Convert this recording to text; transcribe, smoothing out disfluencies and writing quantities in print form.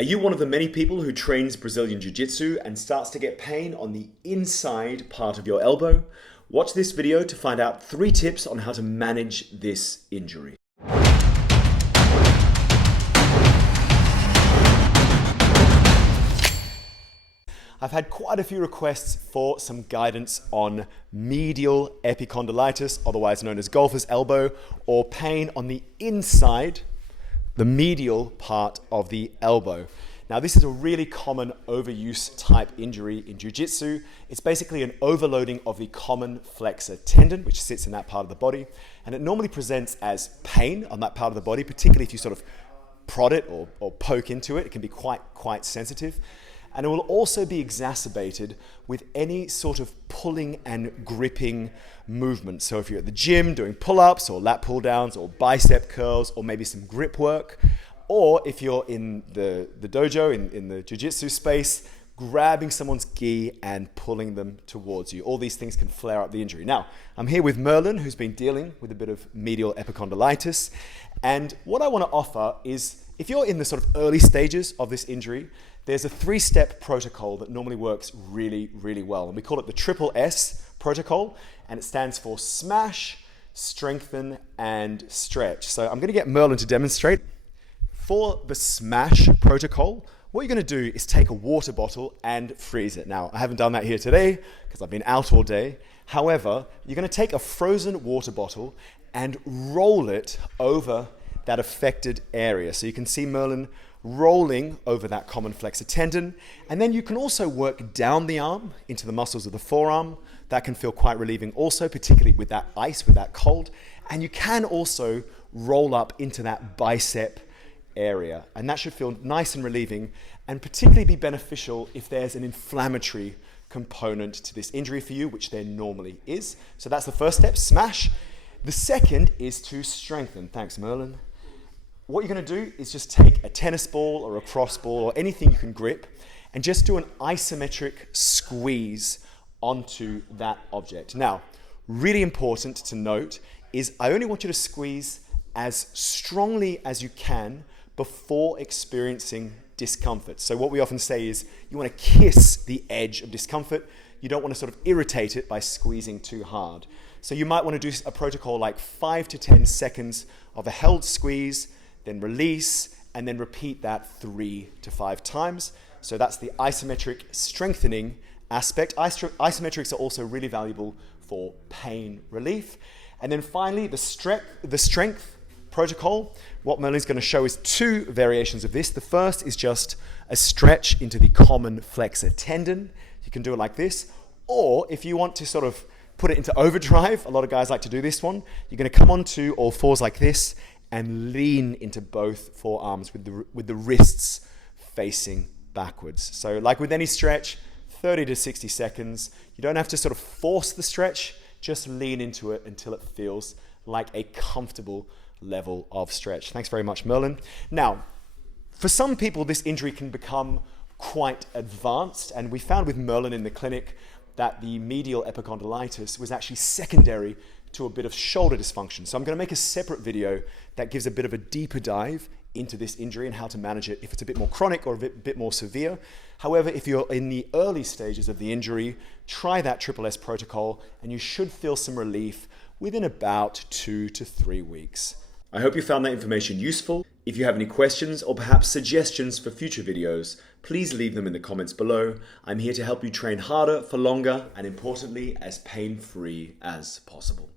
Are you one of the many people who trains Brazilian Jiu-Jitsu and starts to get pain on the inside part of your elbow? Watch this video to find out 3 tips on how to manage this injury. I've had quite a few requests for some guidance on medial epicondylitis, otherwise known as golfer's elbow, or pain on the inside, the medial part of the elbow. Now, this is a really common overuse type injury in Jiu-Jitsu. It's basically an overloading of the common flexor tendon, which sits in that part of the body. And it normally presents as pain on that part of the body, particularly if you sort of prod it or poke into it. It can be quite sensitive. And it will also be exacerbated with any sort of pulling and gripping movement. So if you're at the gym doing pull-ups or lat pull-downs or bicep curls or maybe some grip work, or if you're in the dojo, in the jiu-jitsu space, grabbing someone's gi and pulling them towards you. All these things can flare up the injury. Now, I'm here with Merlin, who's been dealing with a bit of medial epicondylitis. And what I want to offer is, if you're in the sort of early stages of this injury, there's a 3-step protocol that normally works really well. And we call it the SSS Protocol, and it stands for smash, strengthen, and stretch. So I'm going to get Merlin to demonstrate. For the smash protocol, what you're going to do is take a water bottle and freeze it. Now, I haven't done that here today because I've been out all day. However, you're going to take a frozen water bottle and roll it over that affected area. So you can see Merlin rolling over that common flexor tendon. And then you can also work down the arm into the muscles of the forearm. That can feel quite relieving also, particularly with that ice, with that cold. And you can also roll up into that bicep area. And that should feel nice and relieving, and particularly be beneficial if there's an inflammatory component to this injury for you, which there normally is. So that's the first step, smash. The second is to strengthen. Thanks, Merlin. What you're going to do is just take a tennis ball or a cross ball or anything you can grip and just do an isometric squeeze onto that object. Now, really important to note is I only want you to squeeze as strongly as you can before experiencing discomfort. So what we often say is you want to kiss the edge of discomfort. You don't want to sort of irritate it by squeezing too hard. So you might want to do a protocol like 5 to 10 seconds of a held squeeze, then release, and then repeat that 3 to 5 times. So that's the isometric strengthening aspect. Isometrics are also really valuable for pain relief. And then finally, the strength protocol. What Merlin's going to show is 2 variations of this. The first is just a stretch into the common flexor tendon. You can do it like this. Or if you want to sort of put it into overdrive, a lot of guys like to do this one. You're going to come onto all fours like this and lean into both forearms with the wrists facing backwards. So like with any stretch, 30 to 60 seconds. You don't have to sort of force the stretch, just lean into it until it feels like a comfortable level of stretch. Thanks very much, Merlin. Now, for some people, this injury can become quite advanced, and we found with Merlin in the clinic that the medial epicondylitis was actually secondary to a bit of shoulder dysfunction. So I'm going to make a separate video that gives a bit of a deeper dive into this injury and how to manage it if it's a bit more chronic or a bit more severe. However, if you're in the early stages of the injury, try that SSS protocol and you should feel some relief within about 2 to 3 weeks. I hope you found that information useful. If you have any questions or perhaps suggestions for future videos, please leave them in the comments below. I'm here to help you train harder for longer and, importantly, as pain-free as possible.